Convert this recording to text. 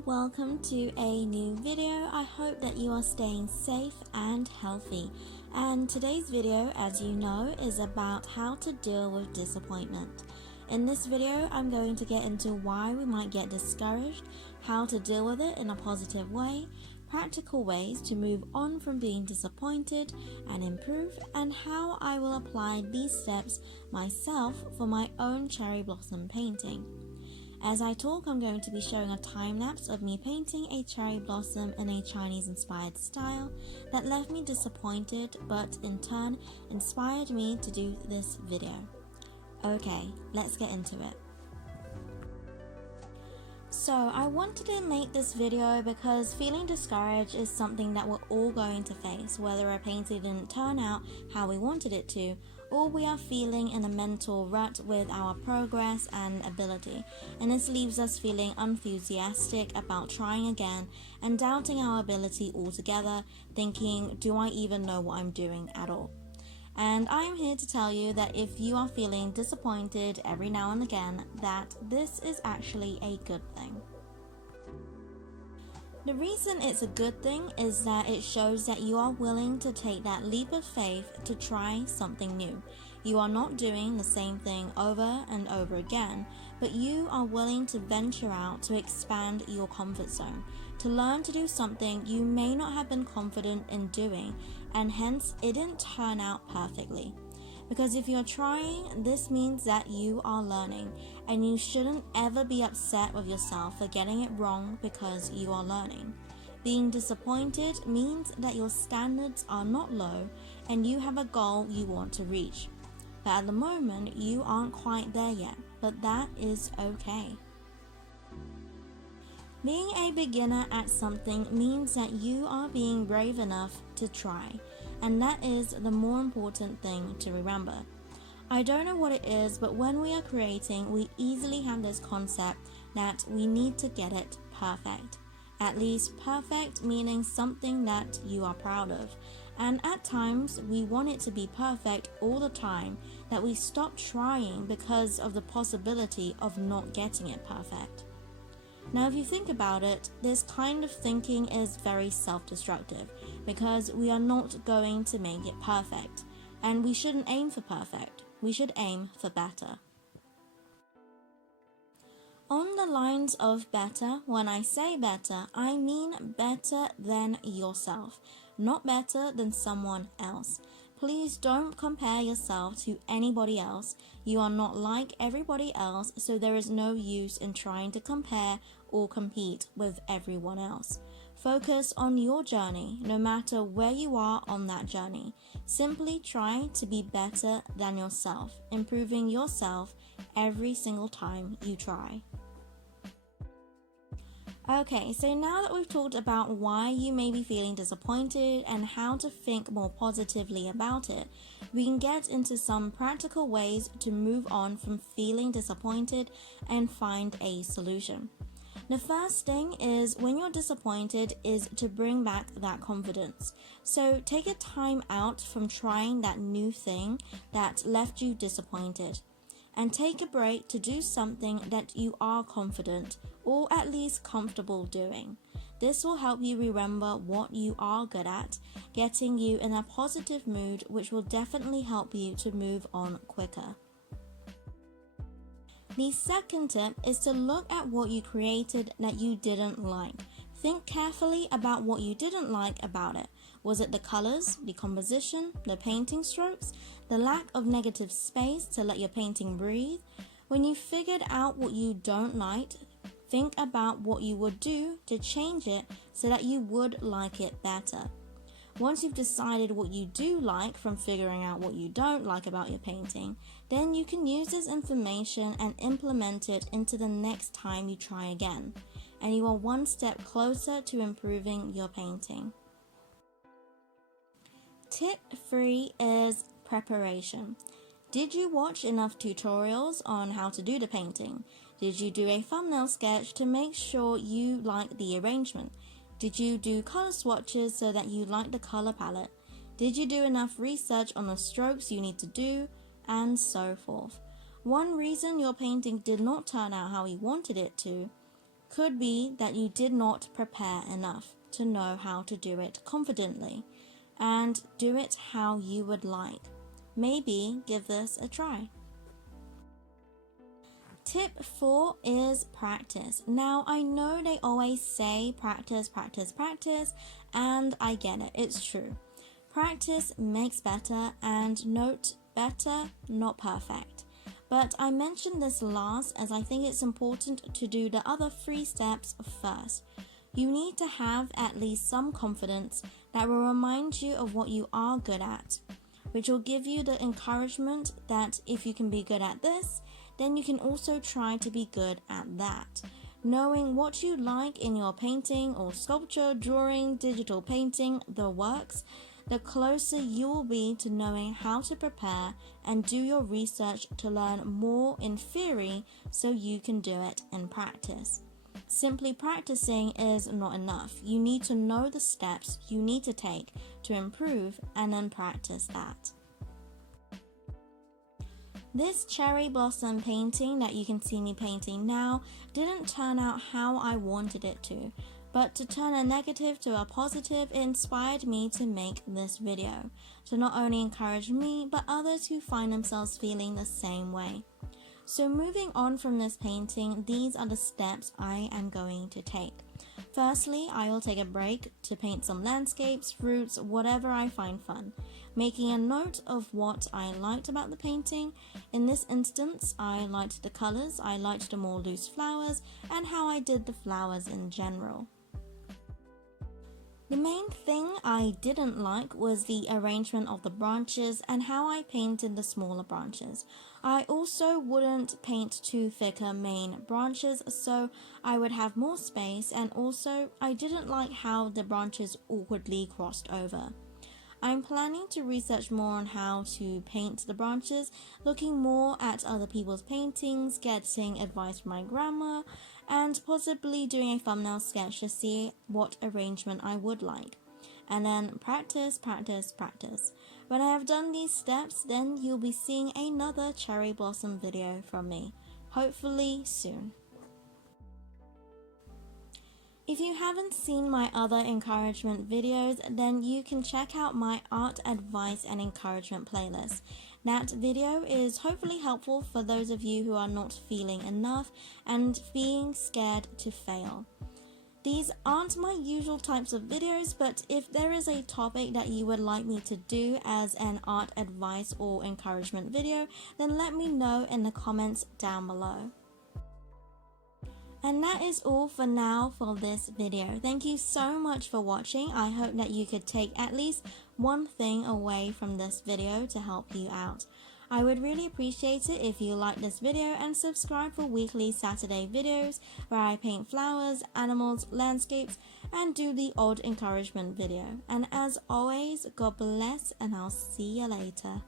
and welcome to a new video. I hope that you are staying safe and healthy. And today's video, as you know, is about how to deal with disappointment. In this video, I'm going to get into why we might get discouraged, how to deal with it in a positive way, practical ways to move on from being disappointed and improve, and how I will apply these steps myself for my own cherry blossom painting. As I talk, I'm going to be showing a time-lapse of me painting a cherry blossom in a Chinese-inspired style that left me disappointed, but in turn inspired me to do this video. Okay, let's get into it. So I wanted to make this video because feeling discouraged is something that we're all going to face, whether our painting didn't turn out how we wanted it to, or we are feeling in a mental rut with our progress and ability, and this leaves us feeling unenthusiastic about trying again and doubting our ability altogether, thinking, do I even know what I'm doing at all? And I am here to tell you that if you are feeling disappointed every now and again, that this is actually a good thing. The reason it's a good thing is that it shows that you are willing to take that leap of faith to try something new. You are not doing the same thing over and over again, but you are willing to venture out to expand your comfort zone, to learn to do something you may not have been confident in doing, and hence it didn't turn out perfectly. Because if you're trying, this means that you are learning, and you shouldn't ever be upset with yourself for getting it wrong because you are learning. Being disappointed means that your standards are not low and you have a goal you want to reach. But at the moment, you aren't quite there yet, but that is okay. Being a beginner at something means that you are being brave enough to try, and that is the more important thing to remember. I don't know what it is, but when we are creating, we easily have this concept that we need to get it perfect. At least perfect meaning something that you are proud of. And at times, we want it to be perfect all the time, that we stop trying because of the possibility of not getting it perfect. Now, if you think about it, this kind of thinking is very self-destructive because we are not going to make it perfect, and we shouldn't aim for perfect. We should aim for better. On the lines of better, when I say better, I mean better than yourself, not better than someone else. Please don't compare yourself to anybody else. You are not like everybody else, so there is no use in trying to compare or compete with everyone else. Focus on your journey, no matter where you are on that journey. Simply try to be better than yourself, improving yourself every single time you try. Okay, so now that we've talked about why you may be feeling disappointed and how to think more positively about it, we can get into some practical ways to move on from feeling disappointed and find a solution. The first thing is, when you're disappointed, is to bring back that confidence. So take a time out from trying that new thing that left you disappointed, and take a break to do something that you are confident or at least comfortable doing. This will help you remember what you are good at, getting you in a positive mood, which will definitely help you to move on quicker. The second tip is to look at what you created that you didn't like. Think carefully about what you didn't like about it. Was it the colors, the composition, the painting strokes, the lack of negative space to let your painting breathe? When you figured out what you don't like, think about what you would do to change it so that you would like it better. Once you've decided what you do like from figuring out what you don't like about your painting, then you can use this information and implement it into the next time you try again, and you are one step closer to improving your painting. Tip 3 is preparation. Did you watch enough tutorials on how to do the painting? Did you do a thumbnail sketch to make sure you like the arrangement? Did you do color swatches so that you like the color palette? Did you do enough research on the strokes you need to do? And so forth. One reason your painting did not turn out how you wanted it to Could be that you did not prepare enough to know how to do it confidently and do it how you would like. Maybe give this a try. Tip 4 is practice. Now, I know they always say practice, practice, practice, and I get it, it's true. Practice makes better, and note, better, not perfect. But I mentioned this last as I think it's important to do the other 3 steps first. You need to have at least some confidence that will remind you of what you are good at, which will give you the encouragement that if you can be good at this, then you can also try to be good at that. Knowing what you like in your painting or sculpture, drawing, digital painting, the works, the closer you will be to knowing how to prepare and do your research to learn more in theory so you can do it in practice. Simply practicing is not enough. You need to know the steps you need to take to improve and then practice that. This cherry blossom painting that you can see me painting now didn't turn out how I wanted it to, but to turn a negative to a positive, it inspired me to make this video, to not only encourage me, but others who find themselves feeling the same way. So moving on from this painting, these are the steps I am going to take. Firstly, I will take a break to paint some landscapes, fruits, whatever I find fun, making a note of what I liked about the painting. In this instance, I liked the colors, I liked the more loose flowers, and how I did the flowers in general. The main thing I didn't like was the arrangement of the branches and how I painted the smaller branches. I also wouldn't paint too thicker main branches, so I would have more space, and also I didn't like how the branches awkwardly crossed over. I'm planning to research more on how to paint the branches, looking more at other people's paintings, getting advice from my grandma, and possibly doing a thumbnail sketch to see what arrangement I would like. And then practice, practice, practice. When I have done these steps, then you'll be seeing another cherry blossom video from me, hopefully soon. If you haven't seen my other encouragement videos, then you can check out my art advice and encouragement playlist. That video is hopefully helpful for those of you who are not feeling enough and being scared to fail. These aren't my usual types of videos, but if there is a topic that you would like me to do as an art advice or encouragement video, then let me know in the comments down below. And that is all for now for this video. Thank you so much for watching. I hope that you could take at least one thing away from this video to help you out. I would really appreciate it if you like this video and subscribe for weekly Saturday videos where I paint flowers, animals, landscapes, and do the odd encouragement video. And as always, God bless, and I'll see you later.